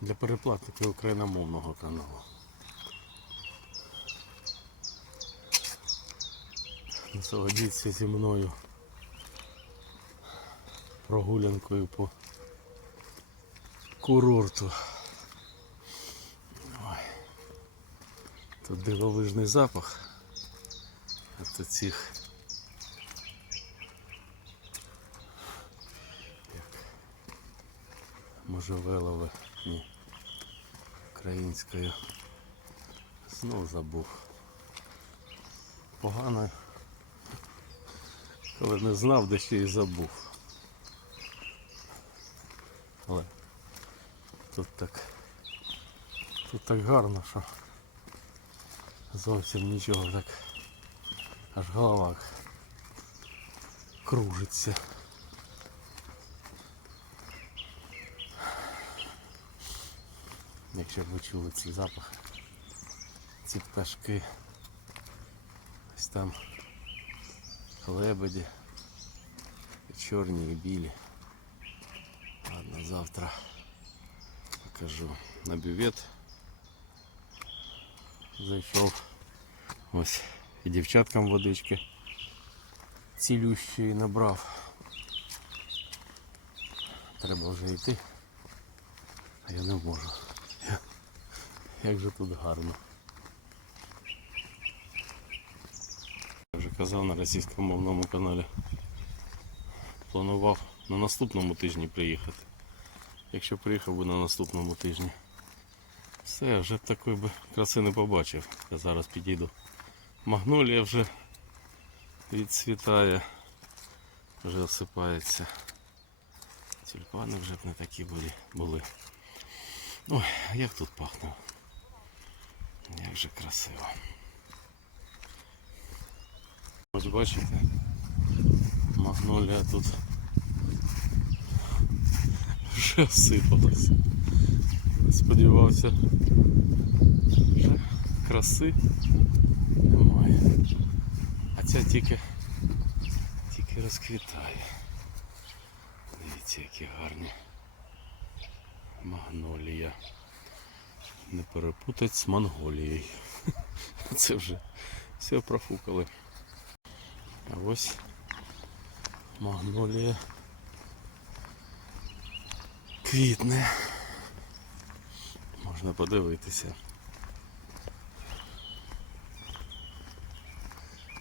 для переплатників україномовного каналу. Насолодіться зі мною прогулянкою по курорту. Ой. Тут дивовижний запах. От цих можжевелове, ні, українською. Знов забув. Погано, коли не знав, де ще й забув. Але тут так, тут так гарно, що зовсім нічого так аж голова кружиться. Якщо б ви чули цей запах, ці пташки, ось там лебеді, чорні і білі. Ладно, завтра покажу на бювет. Зайшов ось і дівчаткам водички цілющої набрав. Треба вже йти, а я не можу. Як же тут гарно. Я вже казав на російськомовному каналі. Планував на наступному тижні приїхати. Якщо приїхав би на наступному тижні. Все, вже б такої би краси не побачив. Я зараз підійду. Магнолія вже відцвітає, вже осипається. Тюльпани вже б не такі були. Ой, як тут пахне. Як же красиво. Ось бачите, магнолія тут вже осипалася. Сподівався, вже краси немає. А ця тільки, тільки розквітає. Дивіться, які гарні магнолія. Не перепутать з Монголією. Це вже все профукали. А ось магнолія квітне. Можна подивитися.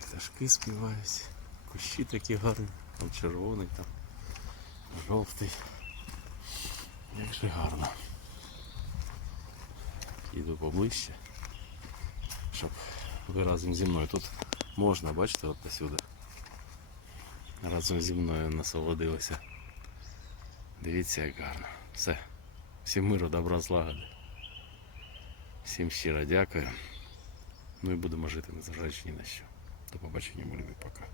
Пташки співають, кущі такі гарні, там червоний, там жовтий. Як же гарно. Іду поближче, щоб ви разом зі мною тут можна, бачите, от посюди. Разом зі мною насолодилися. Дивіться, як гарно. Все. Всім миру, добра, злагоди. Всім щиро дякую. Ну і будемо жити, незважаючи ні на що. До побачення, мої пока.